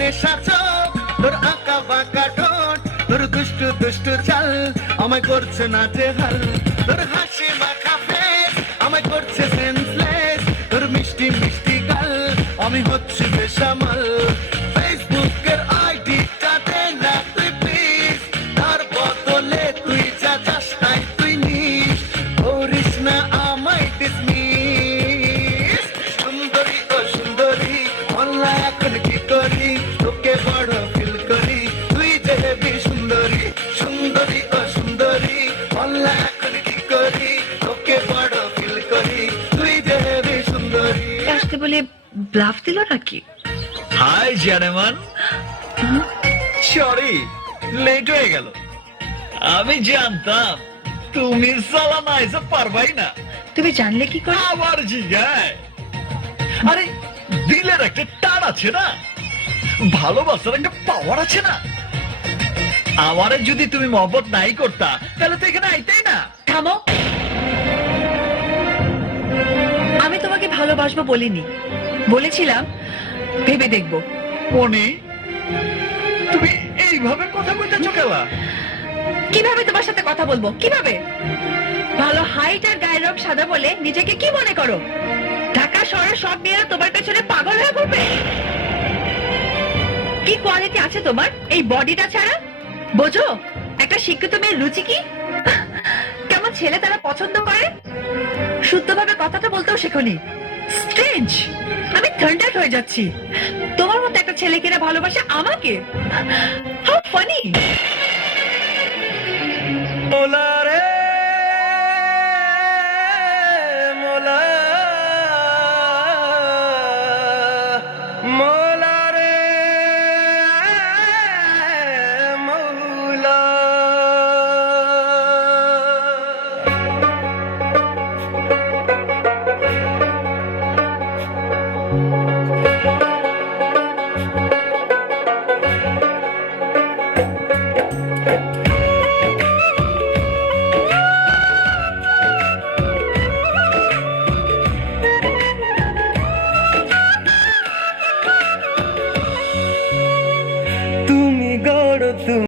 নেশা চোখ। তোর আঁকা বাঁকা ঠোঁট, তোর দুষ্টু দুষ্টু চাল আমায় করছে না যে হাল। তোর হাসি মাখা ফেস আমায় করছে সেন্সলেস তোর মিষ্টি মিষ্টি গাল আমি হচ্ছি বেসামাল। ব্লাফ দিল নাকি? হাই জানেমান সরি লেট হয়ে গেল। আমি জানতাম তুমি সালামা এসে পারবাই না। তুমি জানলে কি করে? আবার জিগায় আরে দিলের একটা টান আছে না? ভালোবাসার একটা পাওয়ার আছে না? আমারে যদি তুমি মহব্বত নাই করতা তাহলে তো এখানে আইতেই না। থামো। আমি তোমাকে ভালোবাসবো বলিনি। বলেছিলাম ভেবে দেখব। মনি তুমি এইভাবে কথা কইতেছ কেলা কীভাবে তোমার সাথে কথা বলব? কীভাবে? ভালো হাইট আর গায়ের রং সাদা বলে নিজেকে কি মনে করো? ঢাকা শহরের সব মেয়েরা তোমার পেছনে পাগল হয়ে পড়বে। কি কোয়ালিটি আছে তোমার? এই বডিটা ছাড়া? বোঝো একটা শিক্ষিত মেয়ের রুচি কি? কেমন ছেলে তারা পছন্দ করে? শুদ্ধভাবে কথাটা বলতেও শেখনি। স্ট্রেঞ্জ আমি থান্ডার হয়ে যাচ্ছি। তোমার মতো একটা ছেলে কিনা ভালোবাসে আমাকে? How funny OLA